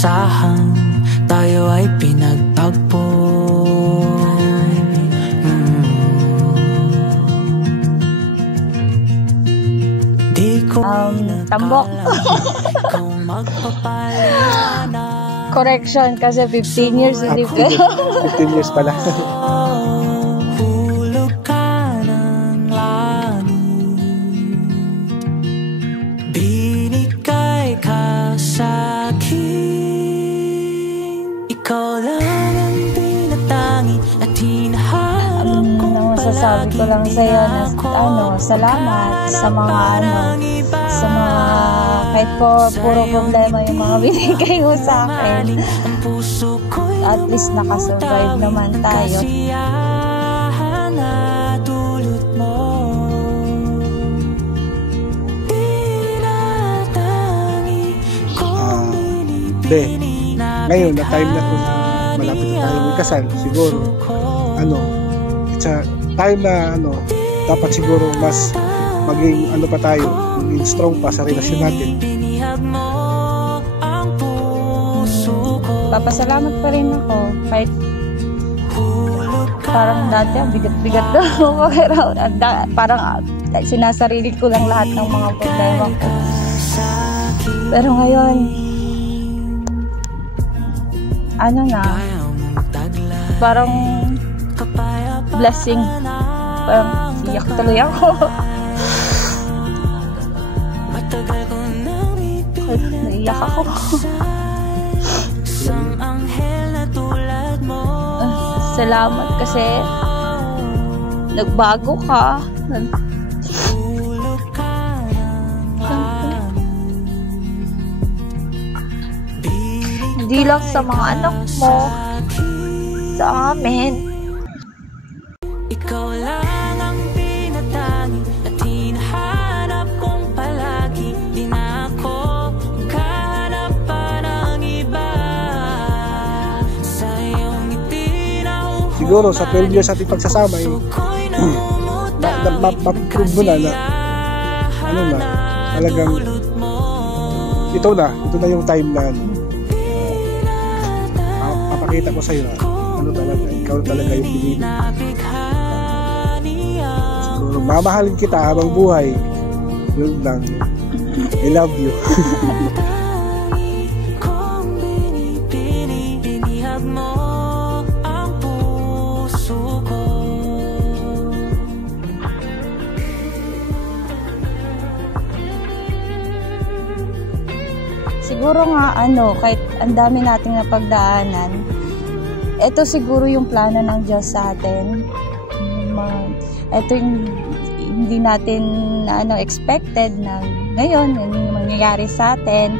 inasahan, tayo ay pinagtagpo. Di ko tambok. Correction, kasi 15 years hindi ko. 15 years pala. Hulog ka ng langit, binigay ka sa'kin. Ikaw lang ang tinatangi at hinaharap kong palagi. Masasabi ko lang sa'yo na salamat sa mga sa mga kahit po puro problema yung mga binigay mo sa akin. At least nakasurvive naman tayo. Be, ngayon na time na kung malapit na tayo magkasal, siguro it's a time na dapat siguro mas maging pa tayo, maging strong pa sa relasyon natin. Papasalamat pa rin ako kahit parang dati ang bigat-bigat na parang sinasarili ko lang lahat ng mga problema ko. Pero ngayon parang blessing, parang iyak tuloy ako. Naiyak ako. Salamat kasi nagbago ka. Hindi lang sa mga anak mo, sa amin. Ikaw lang ang tinatangi at hinahanap kong palagi. Di na ako kahanap pa ng iba. Sa iyong ngiti na siguro sa 12 years ating pagsasama ma-prove mo na talagang ito na yung time na papakita ko sa'yo na talaga, ikaw talaga yung pinili. Siguro mamahalin kita habang buhay. Yun lang. I love you. Siguro nga kahit ang dami nating napagdaanan, ito siguro yung plano ng Diyos sa atin. Ito yung hindi natin expected na ngayon yung mangyayari sa atin.